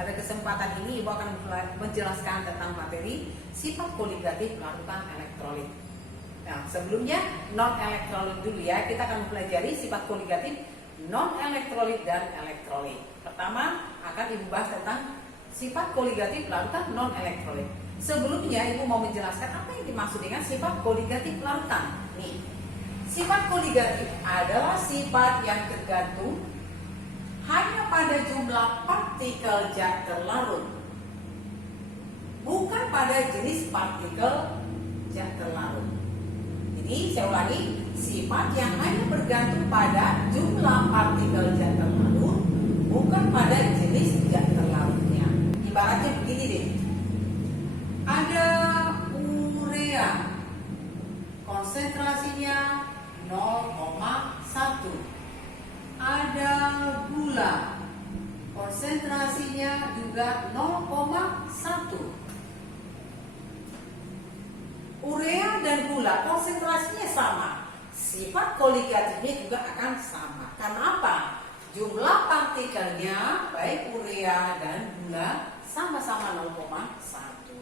Pada kesempatan ini Ibu akan menjelaskan tentang materi sifat koligatif larutan elektrolit. Nah, sebelumnya non elektrolit dulu ya. Kita akan mempelajari sifat koligatif non elektrolit dan elektrolit. Pertama akan Ibu bahas tentang sifat koligatif larutan non elektrolit. Sebelumnya Ibu mau menjelaskan apa yang dimaksud dengan sifat koligatif larutan. Nih, sifat koligatif adalah sifat yang tergantung hanya pada jumlah partikel zat terlarut, bukan pada jenis partikel zat terlarut. Jadi saya ulangi, sifat yang hanya bergantung pada jumlah partikel zat terlarut, bukan pada jenis zat terlarutnya. Ibaratnya begini deh, ada urea, konsentrasinya 0,1. Ada gula, konsentrasinya juga 0,1. Urea dan gula konsentrasinya sama, sifat koligatifnya juga akan sama. Karena apa? Jumlah partikelnya baik urea dan gula sama-sama 0,1.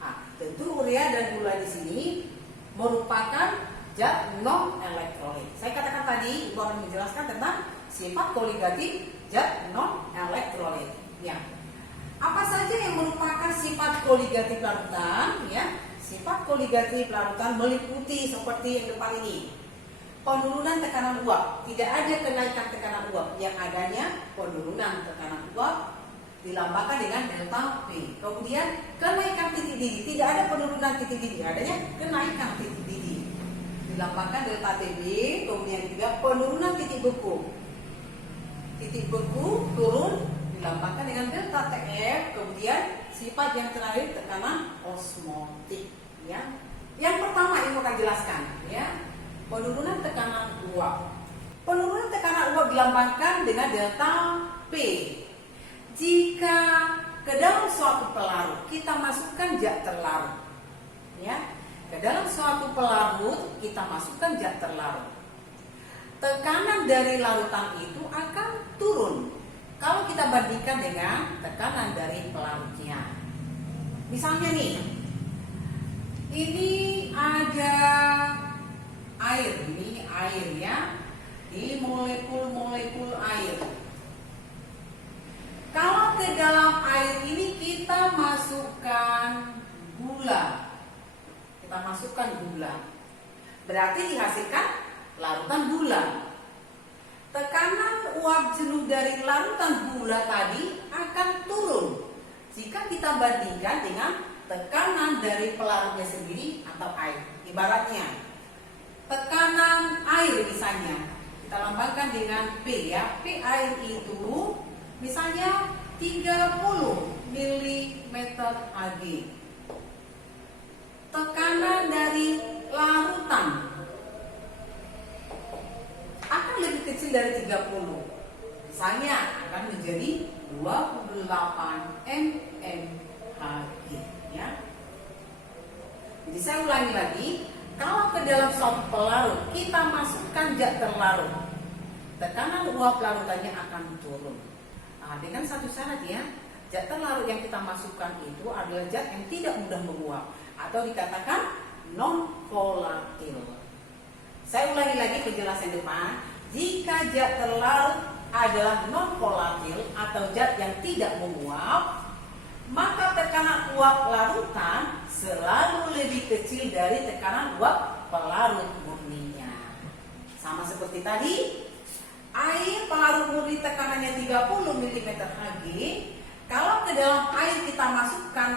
Nah, tentu urea dan gula di sini merupakan zat non elektrolit. Saya katakan tadi, Ibu akan menjelaskan tentang sifat koligatif zat non elektrolit. Ya, apa saja yang merupakan sifat koligatif larutan? Ya, sifat koligatif larutan meliputi seperti yang depan ini. Penurunan tekanan uap, tidak ada kenaikan tekanan uap, yang adanya penurunan tekanan uap dilambangkan dengan delta P. Kemudian kenaikan titik didih, tidak ada penurunan titik didih, adanya kenaikan titik didih, dilambangkan delta TB. Kemudian juga penurunan titik beku, titik beku turun dilambangkan dengan delta TF. Kemudian sifat yang terakhir tekanan osmotik. Ya, yang pertama Ibu akan jelaskan ya, penurunan tekanan uap. Penurunan tekanan uap dilambangkan dengan delta P. Jika ke dalam suatu pelarut kita masukkan zat terlarut, ya, ke dalam suatu pelarut kita masukkan zat terlarut, tekanan dari larutan itu akan turun kalau kita bandingkan dengan tekanan dari pelarutnya. Misalnya nih, ini ada air, ini air ya, ini molekul-molekul air. Kalau ke dalam air ini kita masukkan gula, berarti dihasilkan larutan gula. Tekanan uap jenuh dari larutan gula tadi akan turun jika kita bandingkan dengan tekanan dari pelarutnya sendiri atau air. Ibaratnya tekanan air misalnya kita lambangkan dengan P ya. P air itu misalnya 30 mmHg. Tekanan dari larutan akan lebih kecil dari 30. Misalnya akan menjadi 28 mmHg ya. Jadi saya ulangi lagi, kalau ke dalam suatu pelarut kita masukkan zat terlarut, tekanan uap larutannya akan turun. Nah, dengan satu syarat ya, zat terlarut yang kita masukkan itu adalah zat yang tidak mudah menguap atau dikatakan non volatil. Saya ulangi lagi penjelasan depan. Jika zat terlarut adalah non volatil atau zat yang tidak menguap, maka tekanan uap larutan selalu lebih kecil dari tekanan uap pelarut murninya. Sama seperti tadi, air pelarut murni tekanannya 30 mmHg. Kalau ke dalam air kita masukkan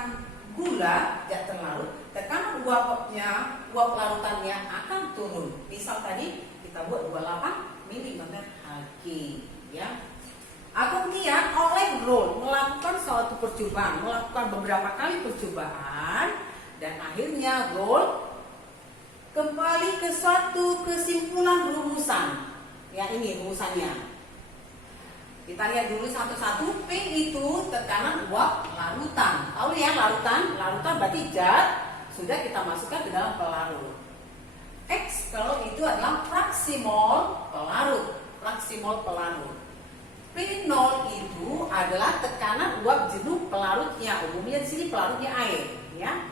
gula zat terlarut, tekanan uap larutannya akan turun. Misal tadi kita buat 28 mmHg ya. Kemudian oleh Rolle melakukan suatu percobaan, melakukan beberapa kali percobaan, dan akhirnya Rolle kembali ke suatu kesimpulan rumusan. Ya, ini rumusannya. Kita lihat dulu satu-satu. P itu tekanan uap larutan. Tahu ya larutan? Larutan berarti zat sudah kita masukkan ke dalam pelarut. X kalau itu adalah fraksi mol pelarut. Fraksi mol pelarut. P P0 itu adalah tekanan uap jenuh pelarutnya. Umumnya di sini pelarutnya air, ya.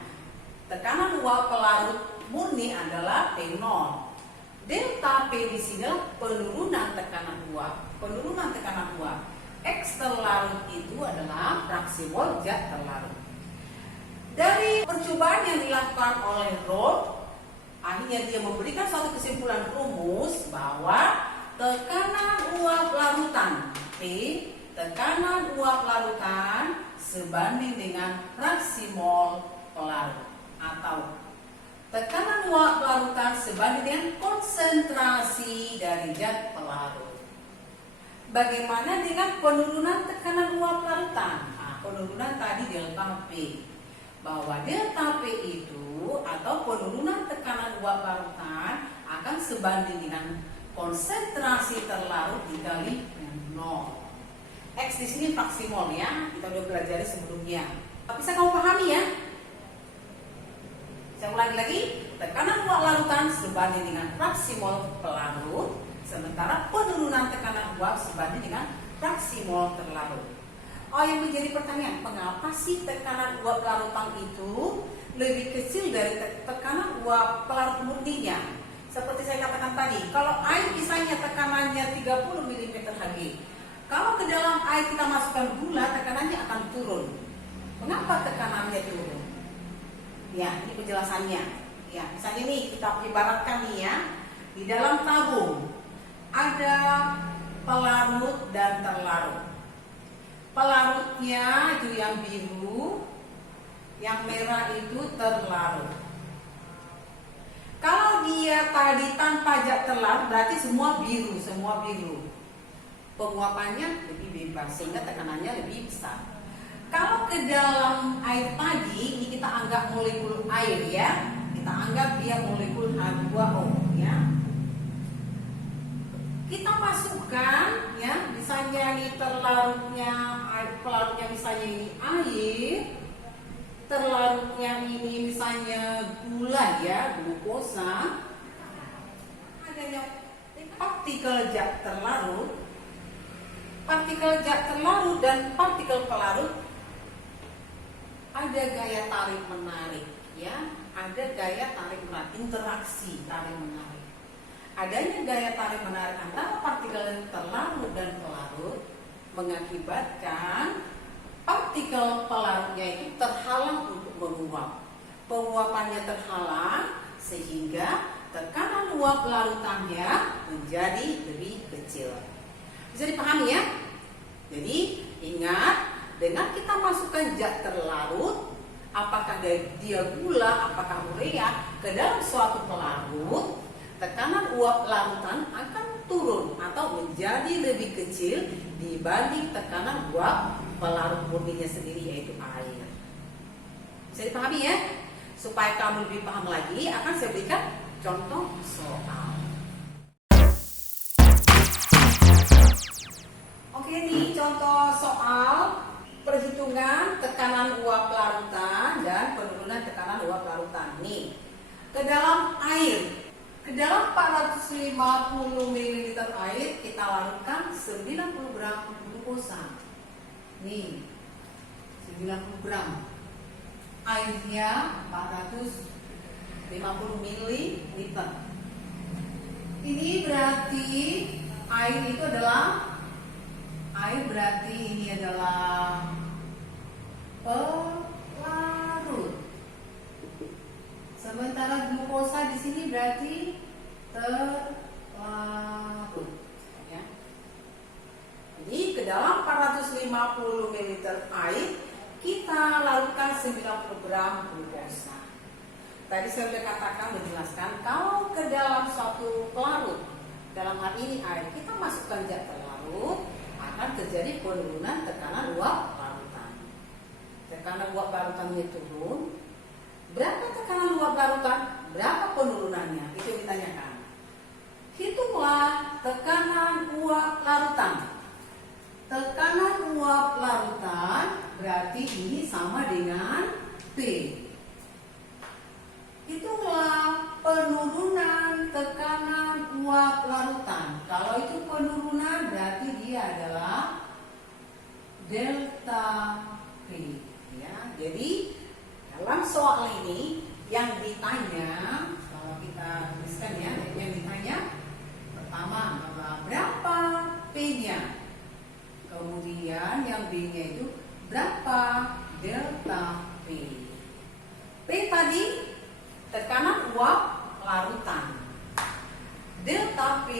Tekanan uap pelarut murni adalah P0. Delta P di sini adalah penurunan tekanan uap. Penurunan tekanan uap. X terlarut itu adalah fraksi mol zat terlarut. Dari percobaan yang dilakukan oleh Roth, akhirnya dia memberikan suatu kesimpulan rumus bahwa tekanan uap larutan P, tekanan uap larutan sebanding dengan fraksi mol pelarut, atau tekanan uap larutan sebanding dengan konsentrasi dari zat pelarut. Bagaimana dengan penurunan tekanan uap larutan? Nah, penurunan tadi delta P. Bahwa delta P itu atau penurunan tekanan uap larutan akan sebanding dengan konsentrasi terlarut dikali 0. X di sini fraksi mol, ya. Kita udah belajar sebelumnya. Tapi saya kamu pahami, ya? Saya ulangi lagi, tekanan uap larutan sebanding dengan fraksi mol pelarut, sementara penurunan tekanan uap sebanding dengan fraksi mol terlarut. Oh, yang menjadi pertanyaan, mengapa sih tekanan uap larutan itu lebih kecil dari tekanan uap pelarut murninya? Seperti saya katakan tadi, kalau air misalnya tekanannya 30 mg/Hg, kalau ke dalam air kita masukkan gula, tekanannya akan turun. Mengapa tekanannya turun? Ya, ini penjelasannya. Ya, misalnya nih kita ibaratkan nih, ya, di dalam tabung ada pelarut dan terlarut. Pelarutnya itu yang biru, yang merah itu terlarut. Kalau dia tadi tanpa zat terlarut berarti semua biru, Penguapannya lebih bebas sehingga tekanannya lebih besar. Kalau ke dalam air tadi, ini kita anggap molekul air, ya. Kita anggap dia molekul H2O, ya. Kita masukkan, ya, misalnya ini terlarutnya, pelarutnya misalnya ini air, terlarutnya ini misalnya gula, ya, glukosa. Adanya partikel zat terlarut, dan partikel pelarut ada gaya tarik menarik, ya, ada gaya tarik menarik, interaksi tarik menarik. Adanya gaya tarik menarik antara partikel terlarut dan pelarut mengakibatkan partikel pelarutnya itu terhalang untuk menguap. Penguapannya terhalang sehingga tekanan uap larutannya menjadi lebih kecil. Bisa dipahami, ya? Jadi ingat, dengan kita masukkan zat terlarut, apakah dia gula, apakah urea, ke dalam suatu pelarut, tekanan uap larutan akan turun atau menjadi lebih kecil dibanding tekanan uap pelarut murninya sendiri, yaitu air. Bisa dipahami, ya? Supaya kamu lebih paham lagi, akan saya berikan contoh soal. Oke nih, contoh soal perhitungan tekanan uap larutan dan penurunan tekanan uap larutan. Nih, ke dalam air, ke dalam 450 ml air kita larutkan 90 gram glukosa. Nih, 90 gram. Airnya 450 ml. Ini berarti air itu adalah ini adalah pelarut. Sementara glukosa di sini berarti terlarut, ya. Jadi ke dalam 450 ml air kita larutkan 90 gram glukosa. Tadi saya sudah katakan, menjelaskan kalau ke dalam suatu pelarut, dalam hal ini air, kita masukkan zat terlarut, akan terjadi penurunan tekanan uap larutan. Tekanan uap larutannya turun. Berapa tekanan uap larutan? Berapa penurunannya? Itu yang ditanyakan. Hitunglah tekanan uap larutan. Tekanan uap larutan berarti ini sama dengan P. Hitunglah penurunan tekanan uap larutan. Kalau itu penurunan berarti dia adalah delta P ya. Jadi dalam soal ini yang ditanya, kalau kita tuliskan ya, yang ditanya pertama berapa P-nya, kemudian yang B-nya itu berapa delta P. P tadi tekanan uap larutan, delta P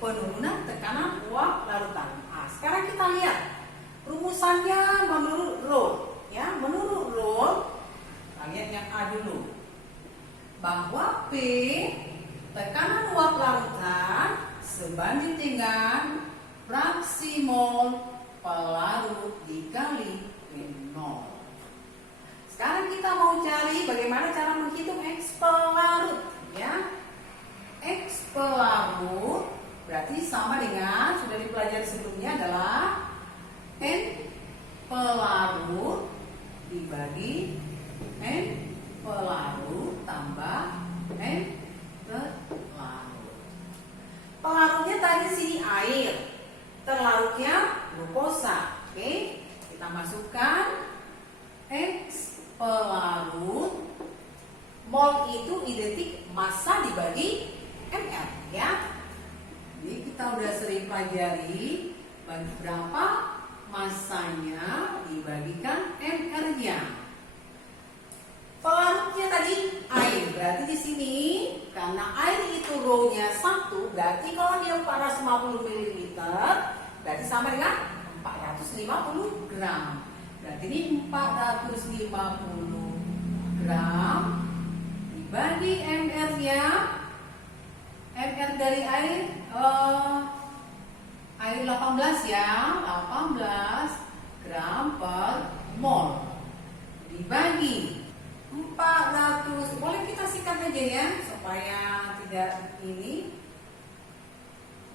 penurunan tekanan uap larutan. Nah, sekarang kita lihat rumusannya menurut Rolle ya. Menurut Rolle, kita lihat yang A dulu, bahwa P tekanan uap larutan sebanding dengan fraksi mol pelarut dikali P0. Sekarang kita mau cari bagaimana cara menghitung X pelarut ya. X pelarut berarti sama dengan sudah dipelajari sebelumnya adalah N pelarut dibagi N pelarut tambah N terlarut. Pelarutnya tadi sini air, terlarutnya glukosa. Oke, kita masukkan X pelarut, mol itu identik massa dibagi ml ya. Jadi kita udah sering pelajari berapa massanya dibagikan ml-nya. Pelarutnya tadi air, berarti di sini karena air itu rho-nya 1, berarti kalau dia 450 ml berarti sama dengan 450 gram. Berarti ini 450 gram dibagi ml-nya. ml dari air 18 ya, 18 gram per mol dibagi 400. Boleh kita sikat aja ya supaya tidak ini.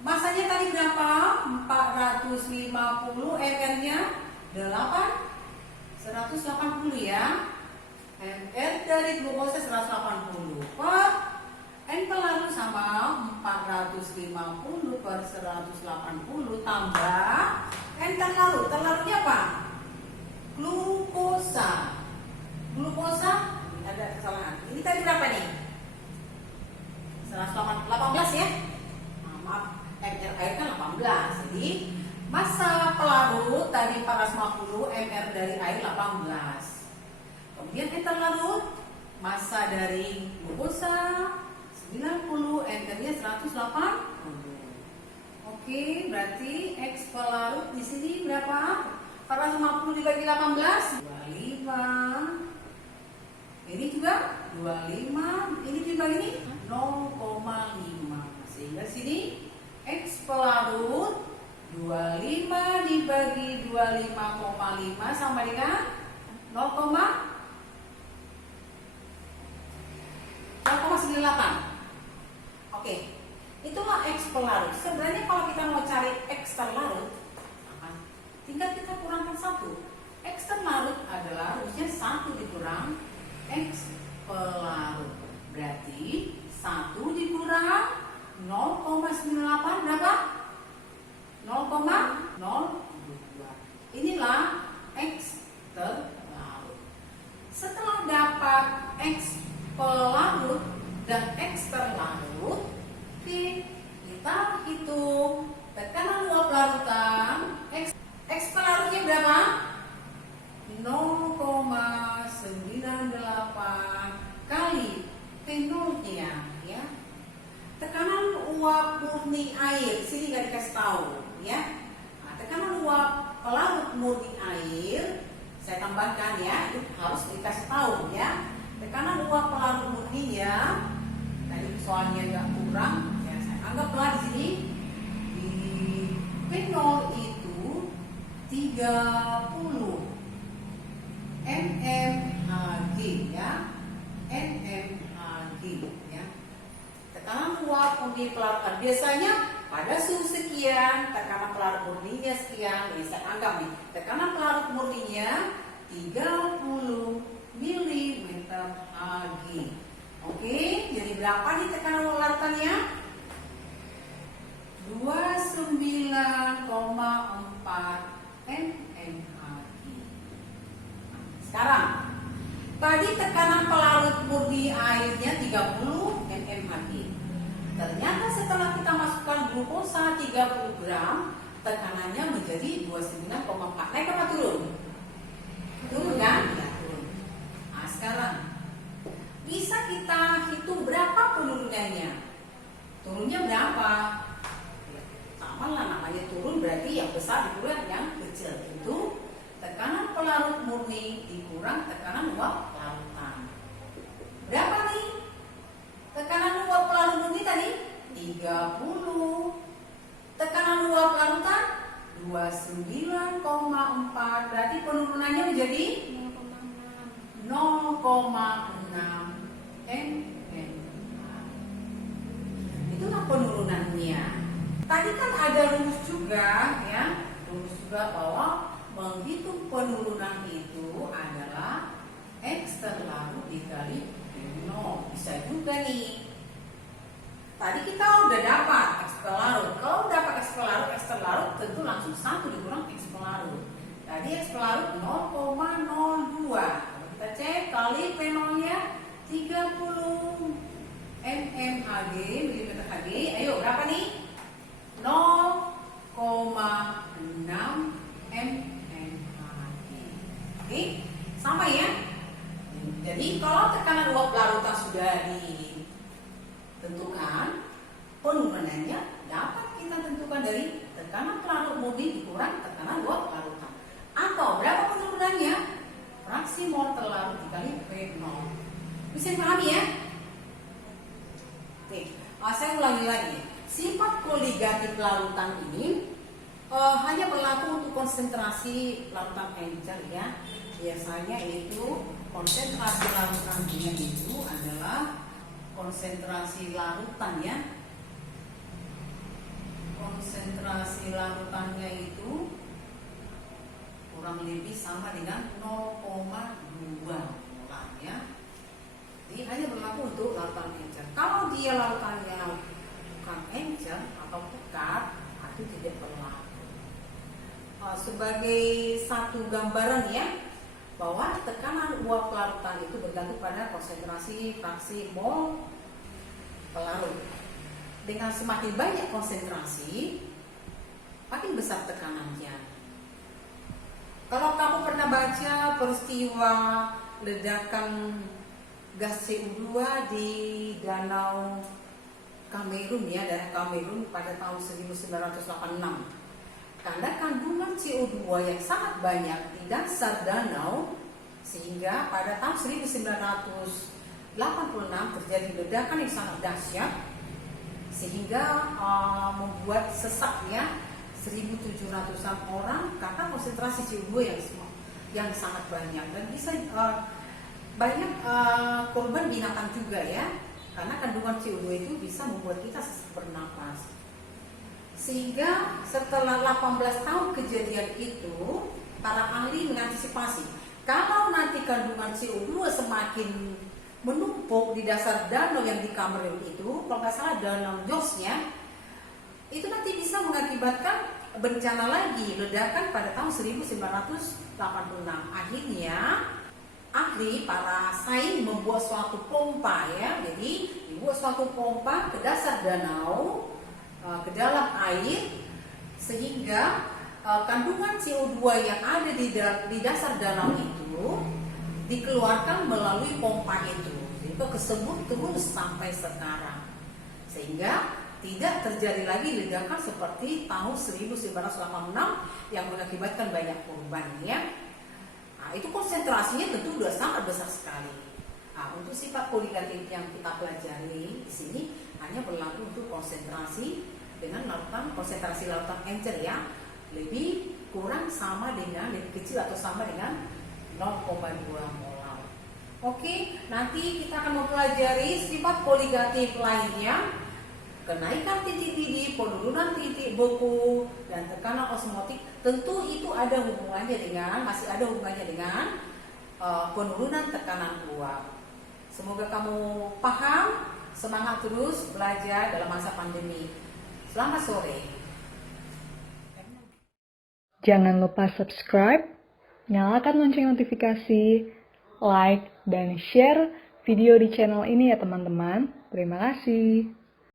Masanya tadi berapa? 450 ml-nya 180 ya. ml dari glukosa 180 per N pelarut sama 450 per 180 tambah N terlarut. Terlarutnya apa? Glukosa. Glukosa ada kesalahan. Ini tadi berapa nih? 118 ya. Maaf, ml air kan 18. Jadi massa pelarut tadi 450, ml dari air 18. Kemudian N terlarut, massa dari glukosa 90, ml-nya 180. Oke, berarti X pelarut di sini berapa? 450 dibagi 18, 25. Ini juga 25, ini dibagi ini 0,5. Sehingga sini X pelarut 25 dibagi 25,5 sama dengan 0,98. Oke, itulah X pelarut. Sebenarnya kalau kita mau cari X terlarut, tinggal kita kurangkan 1. X terlarut adalah rumusnya 1 dikurang X pelarut. Berarti 1 dikurang 0,98 berapa? 0,02. Inilah X terlarut. Setelah dapat X pelarut dan X terlarut, oke, kita hitung tekanan uap larutan. X pelarutnya berapa? 0,98 kali P0-nya ya. Tekanan uap murni air sini nggak dikasih tahu ya. Nah, tekanan uap pelarut murni air saya tambahkan ya, itu harus dikasih tahu ya. Tekanan uap pelarut murninya tadi soalnya nggak kurang ya, saya anggaplah di sini di P0 itu 30 mmHg ya, mmHg ya. Tekanan uap murni pelarut biasanya pada suhu sekian, tekanan pelarut murninya sekian. Ini saya anggap nih, tekanan pelarut murninya 30 mmHg. Oke, jadi berapa nih tekanan larutannya? 29 mmHg. Sekarang, tadi tekanan pelarut murni airnya 30 mmHg. Ternyata setelah kita masukkan glukosa 30 gram, tekanannya menjadi 29,4. Naik apa turun? Turun kan? Ya, turun. Nah, sekarang bisa kita hitung berapa penurunannya. Turunnya berapa? Sama lah, namanya turun berarti yang besar dikurang yang kecil. Itu tekanan pelarut murni dikurang tekanan uap larutan. Berapa nih? Tekanan uap pelarut murni tadi 30. Tekanan uap larutan 29,4. Berarti penurunannya menjadi 0,6 mmHg. Itulah penurunannya. Tadi kan ada rumus juga ya, rumus juga bahwa menghitung penurunan itu adalah X terlarut dikali 0. Bisa juga nih. Tadi kita udah dapat X pelarut. Kalau dapat X pelarut tentu langsung 1 dikurang X pelarut. Tadi X pelarut 0,02. Kalau kita cek kali P0-nya 30 mmHg, milimeter Hg. Ayo berapa nih? 0,6 mmHg. Oke, sama ya. Jadi kalau tekanan uap larutan sudah ditentukan, penurunannya dapat kita tentukan dari tekanan pelarut murni dikurang tekanan uap larutan. Atau berapa penurunannya? Fraksi mol terlarut dikali P0. Bisa dipahami ya? Oke, saya ulangi lagi. Sifat koligatif larutan ini hanya berlaku untuk konsentrasi larutan encer ya. Biasanya itu konsentrasi larutannya itu adalah konsentrasi larutan ya. Konsentrasi larutannya itu kurang lebih sama dengan 0,2 molar ya. Jadi hanya berlaku untuk larutan encer. Kalau dia larutannya bukan encer atau pekat, itu tidak berlaku. Sebagai satu gambaran ya, bahwa tekanan uap larutan itu bergantung pada konsentrasi fraksi mol pelarut. Dengan semakin banyak konsentrasi, makin besar tekanannya. Kalau kamu pernah baca peristiwa ledakan gas CO2 di Danau Kamerun ya, daerah Kamerun pada tahun 1986. Karena kandungan CO2 yang sangat banyak di dasar danau, sehingga pada tahun 1986 terjadi ledakan yang sangat dahsyat, sehingga membuat sesaknya 1.700-an orang karena konsentrasi CO2 yang sangat banyak, dan bisa banyak korban binatang juga ya, karena kandungan CO2 itu bisa membuat kita sesak bernapas. Sehingga setelah 18 tahun kejadian itu, para ahli mengantisipasi kalau nanti kandungan CO2 semakin menumpuk di dasar danau yang di Kamerun itu, kalau nggak salah danau Josnya, itu nanti bisa mengakibatkan bencana lagi, ledakan pada tahun 1986. Akhirnya ahli para sains membuat suatu pompa ya, jadi dibuat suatu pompa ke dasar danau, ke dalam air, sehingga kandungan CO2 yang ada di dasar danau itu dikeluarkan melalui pompa itu. Jadi itu kesebut terus sampai sekarang, sehingga tidak terjadi lagi ledakan seperti tahun 1986 yang mengakibatkan banyak korban ya. Nah, itu konsentrasinya tentu sudah sangat besar sekali. Nah, untuk sifat koligatif yang kita pelajari di sini hanya berlaku untuk konsentrasi dengan larutan, konsentrasi larutan encer ya, lebih kurang sama dengan, lebih kecil atau sama dengan 0,2 molar. Oke, nanti kita akan mempelajari sifat koligatif lainnya, kenaikan titik didih, penurunan titik beku, dan tekanan osmotik. Tentu itu ada hubungannya dengan, masih ada hubungannya dengan penurunan tekanan uap. Semoga kamu paham, semangat terus belajar dalam masa pandemi. Selamat sore. Jangan lupa subscribe, nyalakan lonceng notifikasi, like, dan share video di channel ini ya teman-teman. Terima kasih.